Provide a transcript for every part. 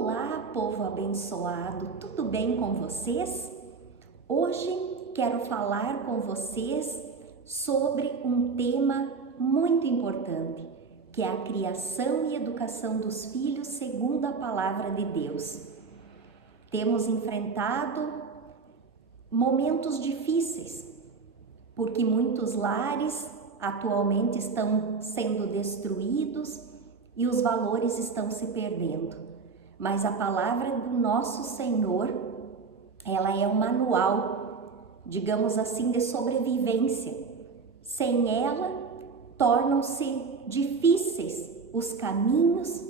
Olá, povo abençoado, tudo bem com vocês? Hoje quero falar com vocês sobre um tema muito importante, que é a criação e educação dos filhos segundo a palavra de Deus. Temos enfrentado momentos difíceis, porque muitos lares atualmente estão sendo destruídos e os valores estão se perdendo. Mas a palavra do nosso Senhor, ela é um manual, digamos assim, de sobrevivência. Sem ela, tornam-se difíceis os caminhos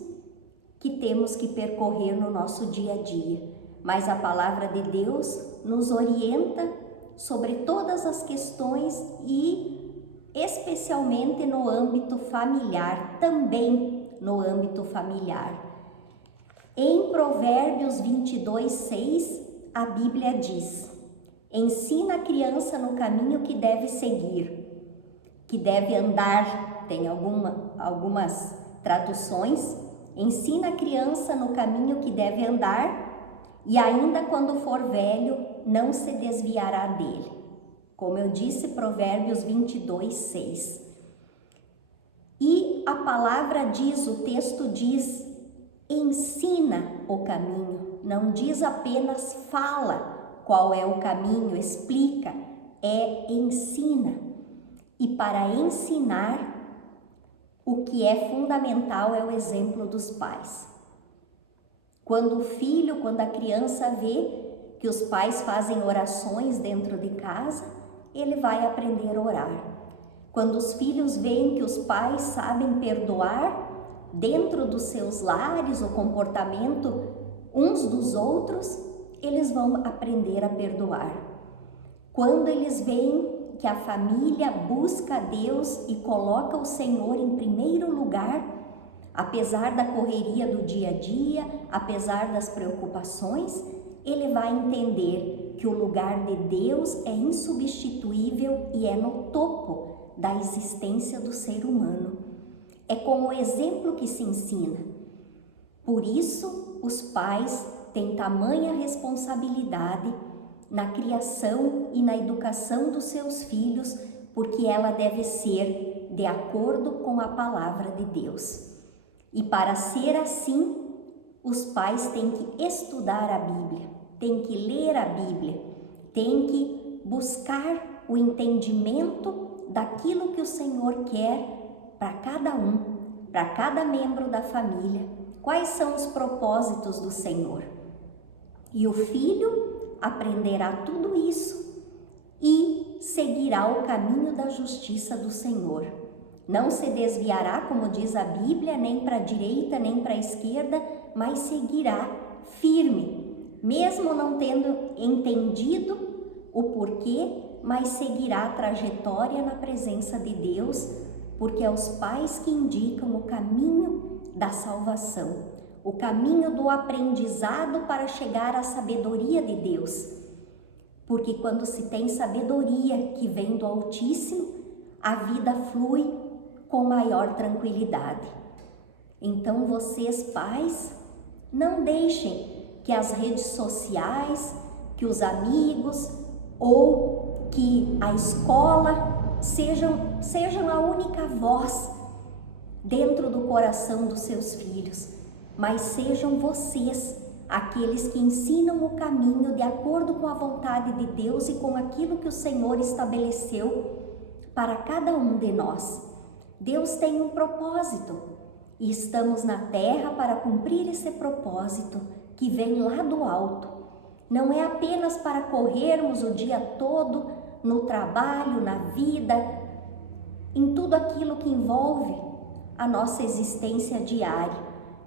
que temos que percorrer no nosso dia a dia. Mas a palavra de Deus nos orienta sobre todas as questões e especialmente no âmbito familiar, também no âmbito familiar. Em Provérbios 22:6, a Bíblia diz: ensina a criança no caminho que deve seguir, que deve andar, tem algumas traduções, ensina a criança no caminho que deve andar e ainda quando for velho não se desviará dele. Como eu disse, Provérbios 22:6. E a palavra diz, o texto diz, ensina o caminho, não diz apenas fala qual é o caminho, explica, ensina. E para ensinar, o que é fundamental é o exemplo dos pais. Quando a criança vê que os pais fazem orações dentro de casa, ele vai aprender a orar. Quando os filhos veem que os pais sabem perdoar, dentro dos seus lares, o comportamento uns dos outros, eles vão aprender a perdoar. Quando eles veem que a família busca a Deus e coloca o Senhor em primeiro lugar, apesar da correria do dia a dia, apesar das preocupações, ele vai entender que o lugar de Deus é insubstituível e é no topo da existência do ser humano. É com o exemplo que se ensina. Por isso, os pais têm tamanha responsabilidade na criação e na educação dos seus filhos, porque ela deve ser de acordo com a palavra de Deus. E para ser assim, os pais têm que estudar a Bíblia, têm que ler a Bíblia, têm que buscar o entendimento daquilo que o Senhor quer para cada um, para cada membro da família, quais são os propósitos do Senhor. E o filho aprenderá tudo isso e seguirá o caminho da justiça do Senhor. Não se desviará, como diz a Bíblia, nem para a direita, nem para a esquerda, mas seguirá firme, mesmo não tendo entendido o porquê, mas seguirá a trajetória na presença de Deus, porque é os pais que indicam o caminho da salvação, o caminho do aprendizado para chegar à sabedoria de Deus. Porque quando se tem sabedoria que vem do Altíssimo, a vida flui com maior tranquilidade. Então vocês, pais, não deixem que as redes sociais, que os amigos ou que a escola sejam a única voz dentro do coração dos seus filhos, mas sejam vocês aqueles que ensinam o caminho de acordo com a vontade de Deus e com aquilo que o Senhor estabeleceu para cada um de nós. Deus tem um propósito e estamos na terra para cumprir esse propósito que vem lá do alto. Não é apenas para corrermos o dia todo no trabalho, na vida, em tudo aquilo que envolve a nossa existência diária,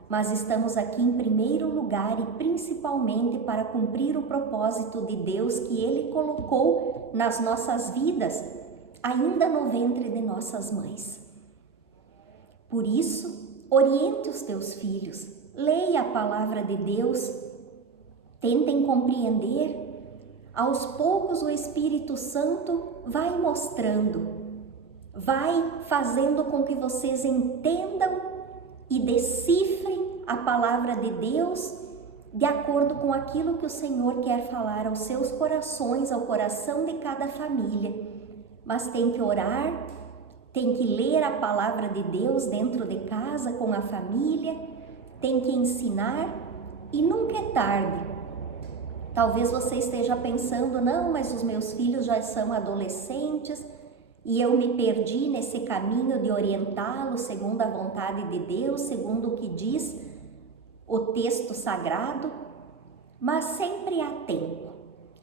mas estamos aqui em primeiro lugar e principalmente para cumprir o propósito de Deus que Ele colocou nas nossas vidas, ainda no ventre de nossas mães. Por isso, oriente os teus filhos, leia a palavra de Deus, tentem compreender. Aos poucos o Espírito Santo vai mostrando, vai fazendo com que vocês entendam e decifrem a palavra de Deus de acordo com aquilo que o Senhor quer falar aos seus corações, ao coração de cada família. Mas tem que orar, tem que ler a palavra de Deus dentro de casa com a família, tem que ensinar e nunca é tarde. Talvez você esteja pensando, não, mas os meus filhos já são adolescentes e eu me perdi nesse caminho de orientá-los segundo a vontade de Deus, segundo o que diz o texto sagrado, mas sempre há tempo.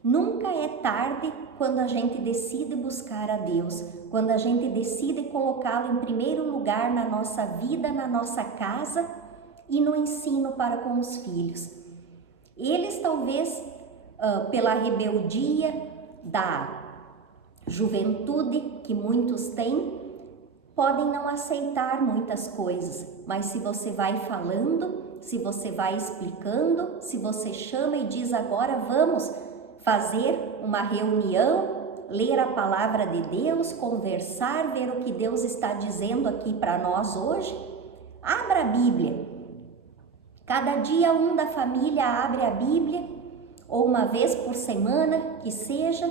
Nunca é tarde quando a gente decide buscar a Deus, quando a gente decide colocá-lo em primeiro lugar na nossa vida, na nossa casa e no ensino para com os filhos. Eles talvez, pela rebeldia da juventude que muitos têm, podem não aceitar muitas coisas, mas se você vai falando, se você vai explicando, se você chama e diz agora vamos fazer uma reunião, ler a palavra de Deus, conversar, ver o que Deus está dizendo aqui para nós hoje, abra a Bíblia. Cada dia um da família abre a Bíblia, ou uma vez por semana, que seja,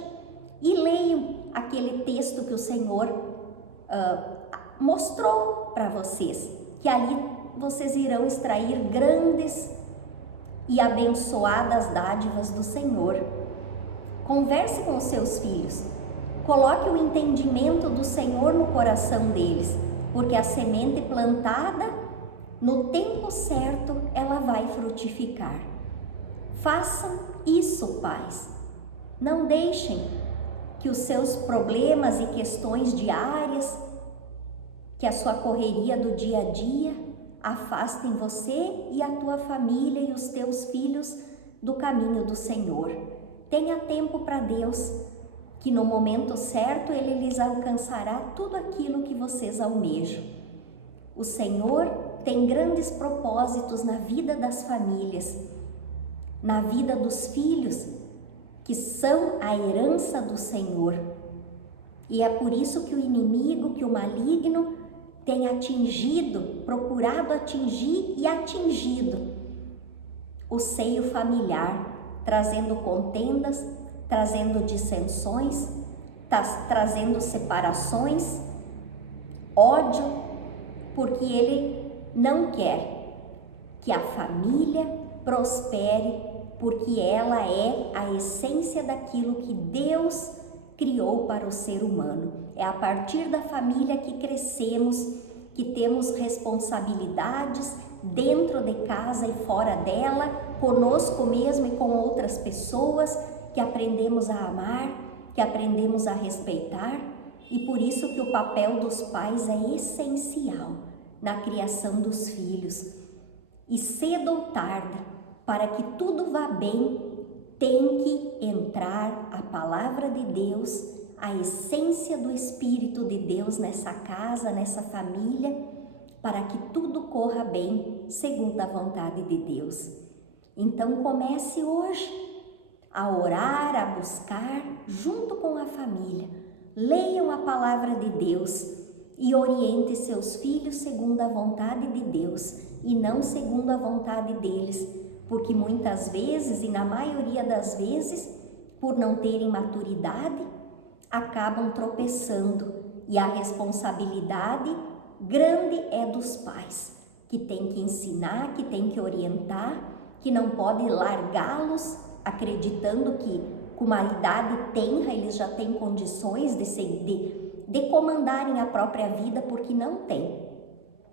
e leiam aquele texto que o Senhor mostrou para vocês, que ali vocês irão extrair grandes e abençoadas dádivas do Senhor. Converse com os seus filhos, coloque o entendimento do Senhor no coração deles, porque a semente plantada, no tempo certo, ela vai frutificar. Façam isso, pais. Não deixem que os seus problemas e questões diárias, que a sua correria do dia a dia, afastem você e a tua família e os teus filhos do caminho do Senhor. Tenha tempo para Deus, que no momento certo Ele lhes alcançará tudo aquilo que vocês almejam. O Senhor tem grandes propósitos na vida das famílias, na vida dos filhos, que são a herança do Senhor. E é por isso que o inimigo, que o maligno, tem atingido, procurado atingir e atingido o seio familiar, trazendo contendas, trazendo dissensões, trazendo separações, ódio, porque ele não quer que a família prospere, porque ela é a essência daquilo que Deus criou para o ser humano. É a partir da família que crescemos, que temos responsabilidades dentro de casa e fora dela, conosco mesmo e com outras pessoas, que aprendemos a amar, que aprendemos a respeitar, e por isso que o papel dos pais é essencial na criação dos filhos. E cedo ou tarde, para que tudo vá bem, tem que entrar a palavra de Deus, a essência do Espírito de Deus nessa casa, nessa família, para que tudo corra bem segundo a vontade de Deus. Então comece hoje a orar, a buscar junto com a família. Leiam a palavra de Deus e oriente seus filhos segundo a vontade de Deus e não segundo a vontade deles, porque muitas vezes, e na maioria das vezes, por não terem maturidade, acabam tropeçando, e a responsabilidade grande é dos pais, que tem que ensinar, que tem que orientar, que não pode largá-los acreditando que com uma idade tenra eles já têm condições de comandarem a própria vida, porque não tem.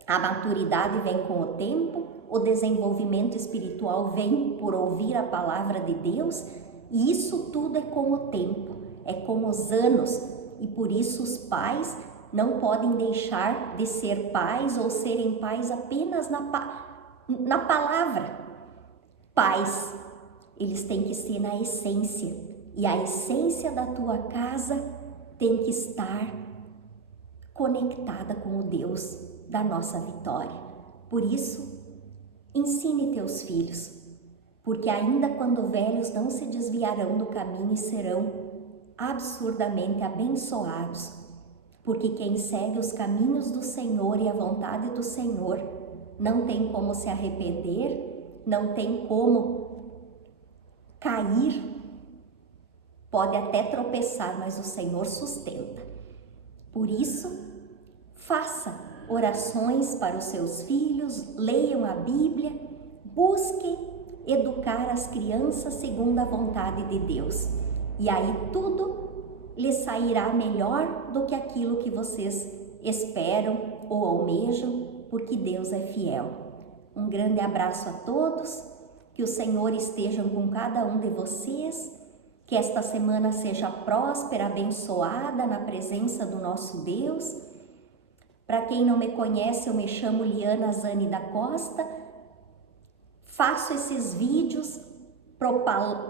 A maturidade vem com o tempo, o desenvolvimento espiritual vem por ouvir a palavra de Deus, e isso tudo é com o tempo, é com os anos, e por isso os pais não podem deixar de ser pais ou serem pais apenas na palavra. Pais, eles têm que ser na essência, e a essência da tua casa tem que estar conectada com o Deus da nossa vitória. Por isso, ensine teus filhos, porque ainda quando velhos não se desviarão do caminho e serão absurdamente abençoados, porque quem segue os caminhos do Senhor e a vontade do Senhor não tem como se arrepender, não tem como cair, pode até tropeçar, mas o Senhor sustenta. Por isso, faça orações para os seus filhos, leiam a Bíblia, busque educar as crianças segundo a vontade de Deus. E aí tudo lhes sairá melhor do que aquilo que vocês esperam ou almejam, porque Deus é fiel. Um grande abraço a todos, que o Senhor esteja com cada um de vocês, que esta semana seja próspera, abençoada na presença do nosso Deus. Para quem não me conhece, eu me chamo Liana Zani da Costa, faço esses vídeos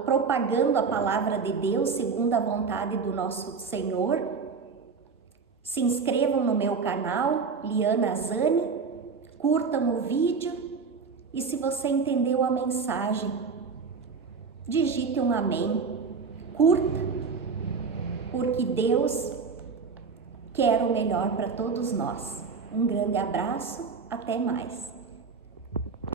propagando a palavra de Deus segundo a vontade do nosso Senhor. Se inscrevam no meu canal, Liana Zani, curtam o vídeo e se você entendeu a mensagem, digite um amém, curta, porque Deus quer o melhor para todos nós. Um grande abraço, até mais.